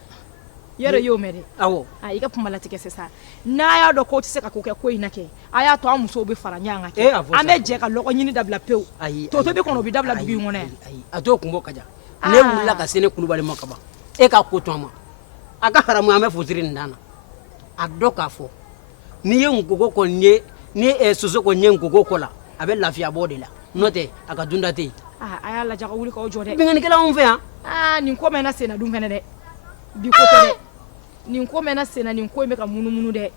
yɛrɛ y'o mɛn dɛ awɔ i ka kuma latigɛ sisan n'a y'a dɔn ko tɛ se ka ko kɛ ko in na kɛ a y'a to an musow bɛ fara ɲɔgɔn kan kɛ an bɛ jɛ ka lɔgɔ ɲini dabila pewu toto bɛ kɔnɔ o bɛ dabila dugu in kɔnɔ yan a t'o kun bɔ Kaja ne wulila ka se ne kulubali ma kaban e ka ko to an ma a ka haramu an bɛ fotiri nin dan na a dɔ k'a fɔ n'i ye nkogo kɔni ye ni soso kɔni ye nkogo kɔ la a bɛ lafiya bɔ de la n'o tɛ a ka dunda tɛ yen a y'a lajɛ ka wuli k'aw jɔ dɛ binganikɛla anw fɛ yan nin ko mɛnna senna dun fɛnɛ dɛ bi ko tɛ dɛ nin ko mɛnna senna nin ko in bɛ ka munumunu dɛ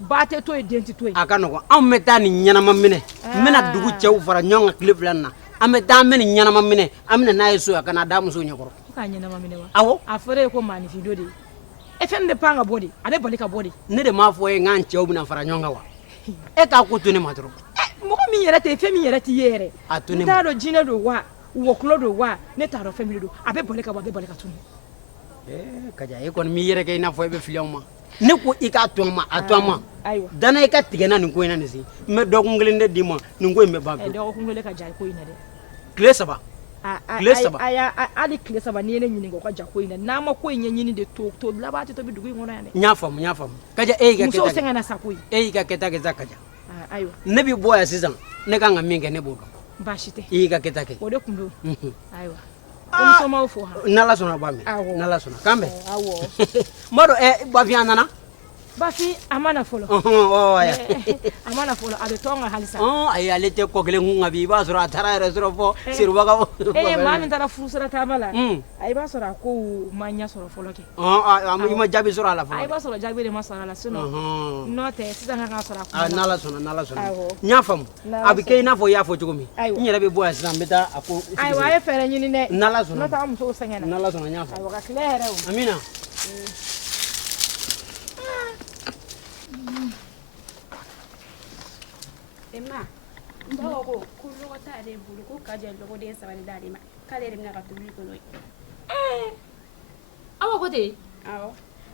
ba tɛ to yen den tɛ to yen a ka nɔgɔn anw bɛ taa nin ɲɛnama minɛ n bɛna dugu cɛw fara ɲɔgɔn kan tile fila nin na an bɛ taa an bɛ nin ɲɛnama minɛ an bɛ na n'a ye so yan ka n'a da musow ɲɛkɔrɔ k'a ɲɛnama minɛ wa awɔ a fɔra ye ko maanifin dɔ de ye fɛn de pan ka bɔ de a bɛ bali ka bɔ de ne de m'a fɔ ye n k'an cɛw bɛna fara ɲɔgɔn kan wa e k'a ko to ne ma dɔrɔn mɔgɔ min yɛrɛ tɛ fɛn min yɛrɛ t'i ye yɛrɛ a to ne n t'a dɔn jinɛ don wa wɔkulɔ don wa ne t'a dɔn fɛn min don a bɛ bali ka bɔ a bɛ bali ka tunu Kaja e kɔni m'i yɛrɛ kɛ i n'a fɔ e bɛ fili anw ma ne ko i k'a to an ma a to an ma ayiwa dana i ka tigɛ na nin ko in na nin si n bɛ dɔgɔkun kelen de d'i ma nin ko in bɛ ban pewu dɔgɔkun kelen ka ja ko in na dɛ tile saba tile saba hali tile saba n'i ye ne ɲininka o ka ja ko in na n'an ma ko in ɲɛɲini de to laban tɛ tobi dugu in kɔnɔ yan dɛ n y'a faamu Kaja e y'i ka kɛta musow sɛgɛnna sa koyi e y'i ka kɛta kɛ sa Kaja ayiwa ne bɛ bɔ yan sisan ne kan ka min kɛ ne b'o dɔn baasi tɛ i y'i ka kɛta kɛ o de kun don ayiwa ko musomaw fo ha n'Ala sɔnna a b'a mɛn n'Ala sɔnna kan bɛn awɔ n b'a dɔn Bafin a nana Bafin a ma na fɔlɔ a ma na fɔlɔ a bɛ tɔn ka halisa ayi ale tɛ kɔ kelen kun nka bi i b'a sɔrɔ a taara yɛrɛ sɔrɔ fɔ Seribaga maa min taara furusira taama la i b'a sɔrɔ a ko ma ɲɛ sɔrɔ fɔlɔ kɛ i ma jaabi sɔrɔ a la fɔlɔ i b'a sɔrɔ jaabi de ma sɔrɔ a la n'o tɛ sisan ka sɔrɔ a kun n'Ala sɔnna n y'a faamu a bɛ kɛ i n'a fɔ i y'a fɔ cogo min n yɛrɛ bɛ bɔ yan sisan n bɛ taa a ko ayiwa a ye fɛɛrɛ ɲini dɛ n'Ala sɔnna n'o tɛ an musow sɛgɛnna n'Ala sɔnna n y'a faamu ayiwa ka tile yɛrɛ o amina ma n baw ko lɔgɔ t'ale bolo ko Kaja lɔgɔden 3 d'ale ma k'ale yɛrɛ bɛna ka tobili kɛ n'o ye awa ko ten awɔ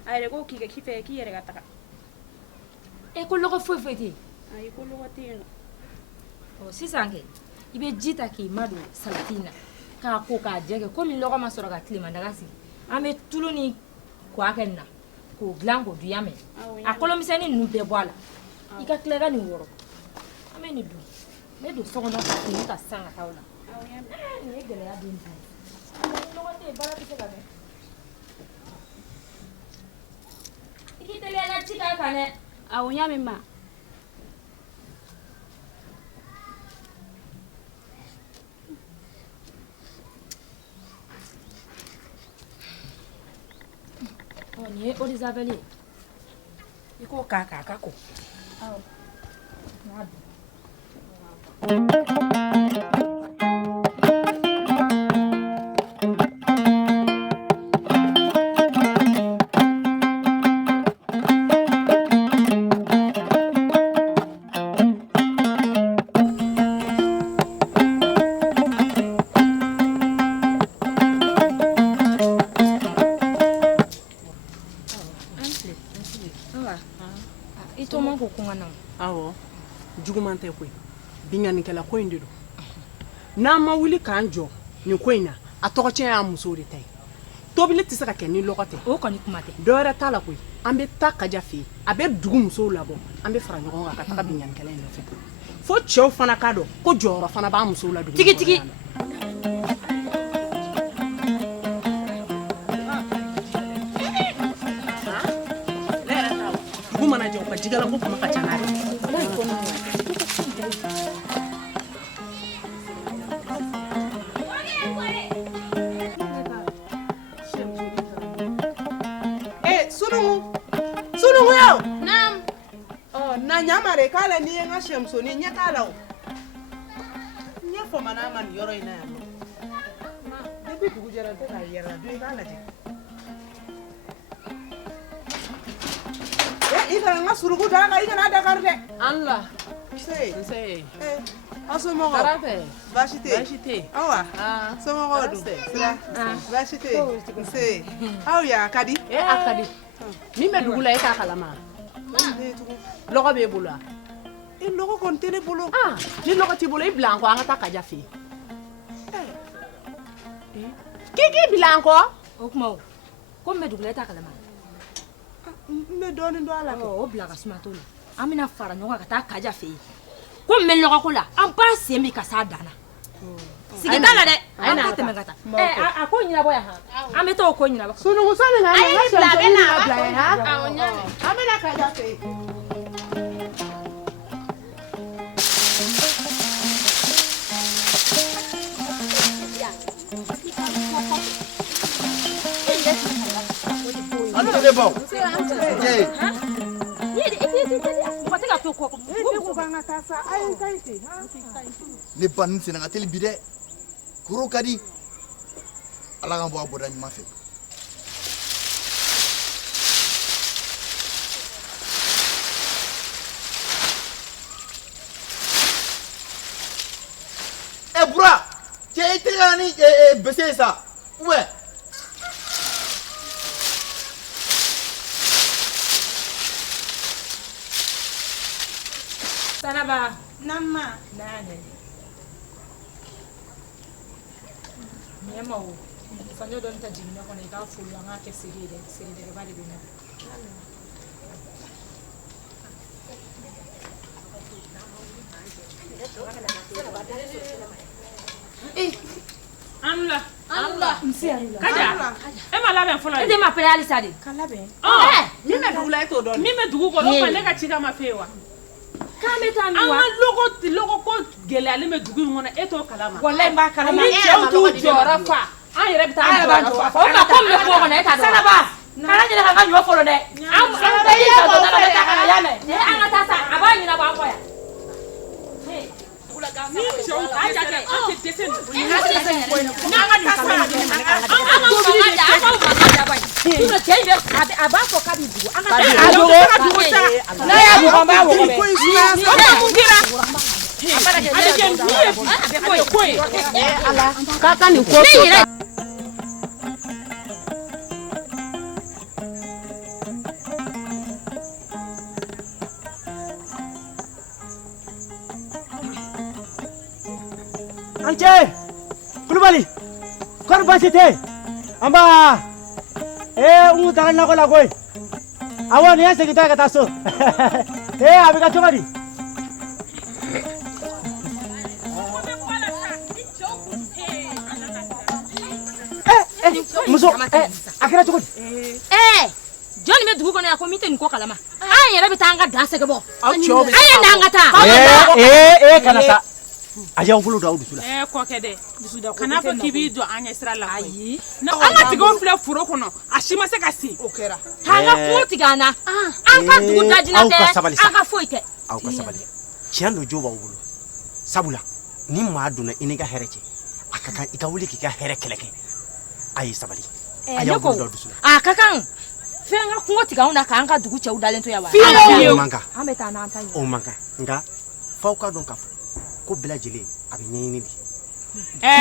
a yɛrɛ ko k'i fɛ k'i yɛrɛ ka taga ko lɔgɔ foyi foyi tɛ yen ayi ko lɔgɔ tɛ yen nɔ sisan kɛ i bɛ ji ta k'i madon salati in na k'a ko k'a jɛ kɛ komi lɔgɔ ma sɔrɔ ka tilemandaga sigi an bɛ tulu ni kuwa kɛ nin na k'o dilan k'o dun ya mɛn a kɔlɔmisɛnnin ninnu bɛɛ bɔ a la i ka tila ka nin wɔrɔ an bɛ nin dun n bɛ don so kɔnɔ ka fini ka san ka taa o la nin ye gɛlɛya den ta ye lɔgɔ tɛ yen baara tɛ se ka kɛ i k'i teliya n na ci k'a kan dɛ awɔ n y'a mɛn ma nin ye eau de javel ye i k'o k'a kan a ka ko awɔ n y'a dun awɔ juguman tɛ koyi binganikɛla ko in de don n'an ma wuli k'an jɔ nin ko in na a tɔgɔ cɛn y'a musow de ta ye tobili tɛ se ka kɛ ni lɔgɔ tɛ o kɔni kuma tɛ dɔwɛrɛ t'a la koyi an bɛ taa Kaja fɛ yen a bɛ dugu musow labɔ an bɛ fara ɲɔgɔn kan ka taga binganikɛla in nɔfɛ fo cɛw fana k'a dɔn ko jɔyɔrɔ fana b'a musow la dugu tigi dugu mana jɛ u ka jigala ko kuma ka ca n'a ye e kala ni nga shamso ni nya kala o nya fo mana man yoro ina ya no debi dugu jara de na yara do e kala je e ida nga surugu da nga ida na da garde Allah sei aso mo ko bashite awa so mo ko du sira bashite sei aw ya kadi akadi min bɛ dugu la e t'a kalama lɔgɔ b'e bolo wa e lɔgɔ kɔni tɛ ne bolo ni lɔgɔ t'i bolo i bila an kɔ an ka taa kaja fɛ yen k'i bila an kɔ o kuma o ko n bɛ dugu la e t'a kalama n bɛ dɔɔnin dɔn a la o bila ka suma t'o la an bɛna fara ɲɔgɔn kan ka taa kaja fɛ yen ko n bɛ lɔgɔko la an b'a sen min ka s'a dan na sigi t'a la dɛ an ka tɛmɛ ka taa a ko ɲɛnabɔ yan an bɛ taa o ko ɲɛnabɔ sunugusa nin na a ye bila a bɛ na bila ye an bɛna kaja fɛ yen Antele bom. Ne ba nin sena ka teli bi dɛ koro ka di ala ka bɔ a bɔda ɲuman fɛ bura cɛ i tɛgɛ la ni bese ye sa ubɛ Sanaba. Nama. Nane. Nyema o. Fanyo don ta jinna ko ne ka fulu nga ke siri de ba de bina. Allah. Kaja. E ma labɛn fɔlɔ. E de ma pere halisa de. Ka labɛn. Min bɛ dugu la e t'o dɔn. Min bɛ dugu kɔnɔ o fa ne ka ci ka ma fɛ wa. K'an bɛ taa min wa? An ka logo ko gɛlɛyalen bɛ dugu in kɔnɔ e t'o kalama. Wallahi n b'a kalama. Ni cɛw t'u jɔyɔrɔ fa an yɛrɛ bɛ taa an jɔyɔrɔ fa. O ma ko min bɛ kungo kɔnɔ e t'a dɔn. Sanaba. Kana ɲinɛ ka n ka ɲɔ fɔlɔ dɛ. An bɛ yi jɔ dɔ la ka na y'a mɛn. An ka taa sa a b'a ɲinabɔ an kɔ yan. Ni cɛw an jate an tɛ dɛsɛ nin ko in na. An ka nin kalan an ka cɛ in bɛ a b'a fɔ k'a b'i bugu. An ka taa a bugu sa. N'a y'a bugu an b'a bugu dɛ. O ma mun kɛra? Ale kɛ min ye ko ye. Ala k'a ka nin ko to. Anche Kulubali kor basite amba ungu tagal na ko la koy awan ya segita ka taso abi ka chogadi muso akira chogadi Jɔnni bɛ dugu kɔnɔ yan ko min tɛ nin ko kalama an yɛrɛ bɛ taa an ka da sɛgɛ bɔ aw cɛw bɛ an ye n'an ka taa kana taa a y'aw bolo da aw dusu la kɔkɛ dɛ kana fɔ k'i b'i jɔ an ɲɛ sira la ayi an ka tigaw filɛ foro kɔnɔ a si ma se ka se o kɛra k'an ka kungo tigɛ an na an ka dugu dajina tɛ an ka foyi tɛ aw ka sabali tiɲɛ don jo b'aw bolo sabula ni maa donna i n'i ka hɛrɛ cɛ a ka kan i ka wuli k'i ka hɛrɛ kɛlɛ kɛ a ye sabali a y'aw bolo da aw dusu la a ka kan fɛn ka kungo tigɛ anw na k'an ka dugu cɛw dalen to yan wa o man kan an bɛ taa n'an ta ye o man kan nka f'aw ka dɔn k'a fɔ ko bɛɛ lajɛlen a bɛ ɲɛɲini de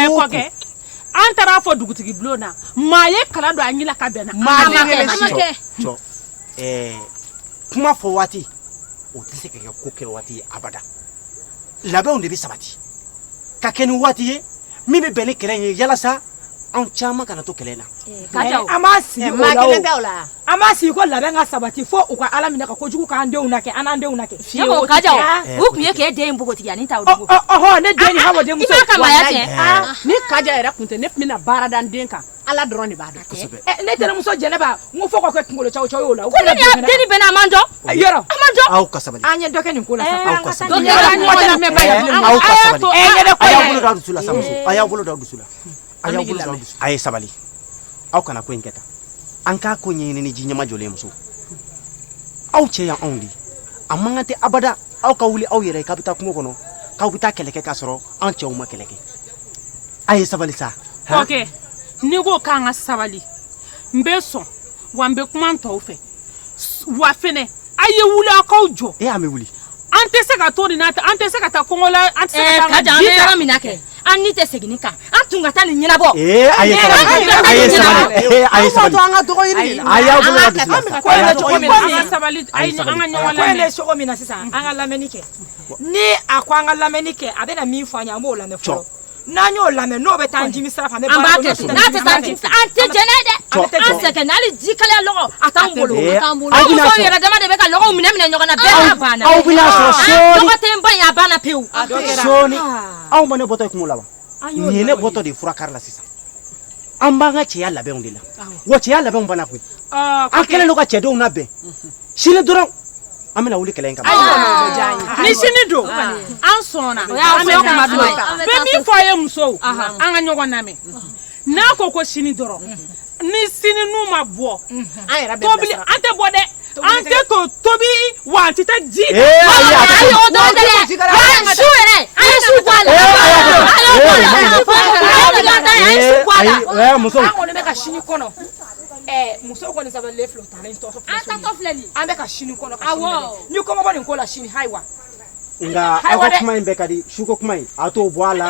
kɔkɛ an taara fɔ dugutigi bulon na maa ye kala don an ɲɛ la ka bɛn na maa cɔ kuma fɔ waati o tɛ se ka kɛ ko kɛ waati ye abada labɛnw de bɛ sabati ka kɛ ni waati ye min bɛ bɛn ni kɛlɛ in ye yalasa anw caman kana to kɛlɛ in na an b'a sigi o la an b'a sigi ko labɛn ka sabati fo u ka ala minɛ ka kojugu k'an denw na kɛ an n'an denw na kɛ fiyewu Kajaw u tun ye k'e den in bogotigi ani t'aw dogo ne den ni Hawa denmuso i b'a ka maaya tiɲɛ ni Kaja yɛrɛ tun tɛ ne tun bɛna baara da n den kan ala dɔrɔn de b'a dɔn ne tɛnɛmuso Jɛnɛba n ko fo ka kɛ kunkolo caw caw ye o la ko ne y'a den ni bɛnna a man dɔn yɔrɔ a man dɔn aw ka sabali an ye dɔ kɛ nin ko la sa aw ka sabali dɔ kɛra ɲɔgɔn lamɛn ba ye aw ka sabali a y'aw bolo da aw dusu la sa muso a y'aw bolo da aw dusu la a y'aw bolo da aw dusu a ye sabali aw kana ko in kɛ tan an k'a ko ɲɛɲini ni ji ɲɛma jɔlen muso aw cɛ yan anw de a man kan tɛ abada aw ka wuli aw yɛrɛ k'a bɛ taa kungo kɔnɔ k'aw bɛ taa kɛlɛ kɛ k'a sɔrɔ an cɛw ma kɛlɛ kɛ a ye sabali sa ok n'i ko k'an ka sabali n bɛ sɔn wa n bɛ kuma n tɔw fɛ wa fɛnɛ a ye wuli aw k'aw jɔ an bɛ wuli an tɛ se ka to nin na an tɛ se ka taa kɔngɔ la an tɛ se ka taa Kaja an bɛ yɔrɔ min na kɛ an ni tɛ segin kan an tun ka taa nin ɲɛnabɔ a ye sabali a ye sabali an ka dɔgɔ yiri a y'aw bolo la dusu la ko ye cogo min an ka sabali an ka ɲɔgɔn ko ye lamɛn cogo min na sisan an ka lamɛnni kɛ ni a ko an ka lamɛnni kɛ a bɛna min fɔ an ye an b'o lamɛn fɔlɔ n'an y'o lamɛn n'o bɛ taa an jimi sira fɛ an b'a kɛ ten n'a tɛ taa jimi an tɛ jɛnɛ dɛ an sɛgɛn n'ale ji kalaya lɔgɔ a t'an bolo aw musow yɛrɛ dama de bɛ ka lɔgɔw minɛ ɲɔgɔn na bɛɛ n'a banna aw bɛna sɔrɔ sɔɔni lɔgɔ tɛ n ba ye a banna pewu sɔɔni anw ma ne bɔtɔ ye kungo la wa nin ye ne bɔtɔ de ye furakari la sisan an b'an ka cɛya labɛnw de la wa cɛya labɛnw banna koyi an kɛlen don ka cɛdenw labɛn sini dɔrɔn an bɛna wuli kɛlɛ in kama ni sini don an sɔnna an bɛ min fɔ a ye musow an ka ɲɔgɔn lamɛn n'a ko sini dɔrɔn ni sini n'u ma bɔ tobili an tɛ bɔ dɛ an tɛ to tobi wa an tɛ taa ji su yɛrɛ an ye su bɔ a la musow an kɔni bɛ ka sini kɔnɔ muso kɔni sabalilen filɛ o taara nin tɔtɔ filɛ nin ye an bɛ ka sini kɔnɔ ka sini lajɛ ni kɔngɔ bɔ nin ko la sini hayiwa nka aw ka kuma in bɛɛ ka di suko kuma in a t'o bɔ a la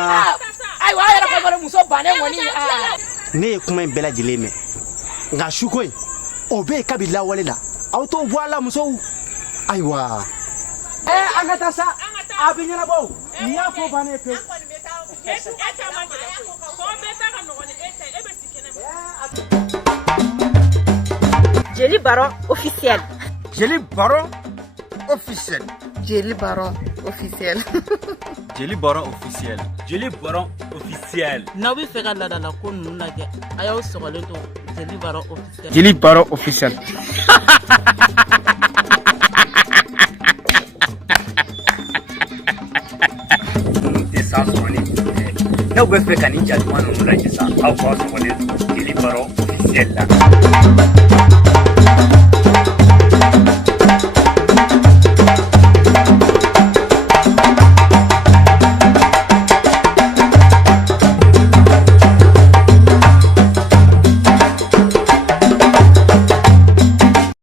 ayiwa aw yɛrɛ kɔni muso bannen kɔni ne ye kuma in bɛɛ lajɛlen mɛn nka suko in o bɛ yen kabi lawale la aw t'o bɔ a la musow ayiwa an ka taa sa a bɛ ɲɛnabɔ nin y'a ko bannen pewu Jeli Baron officiel. Jeli Baron officiel. Jeli Baron officiel. Jeli Baron officiel. Jeli Baron officiel. N'aw bɛ fɛ ka ladala ko ninnu lajɛ a y'aw sɔgɔlen to Jeli Baron officiel. Jeli Baron officiel. N'aw bɛ fɛ ka nin jatuma ninnu lajɛ sa aw k'aw sɔgɔlen to Jeli Baron officiel la.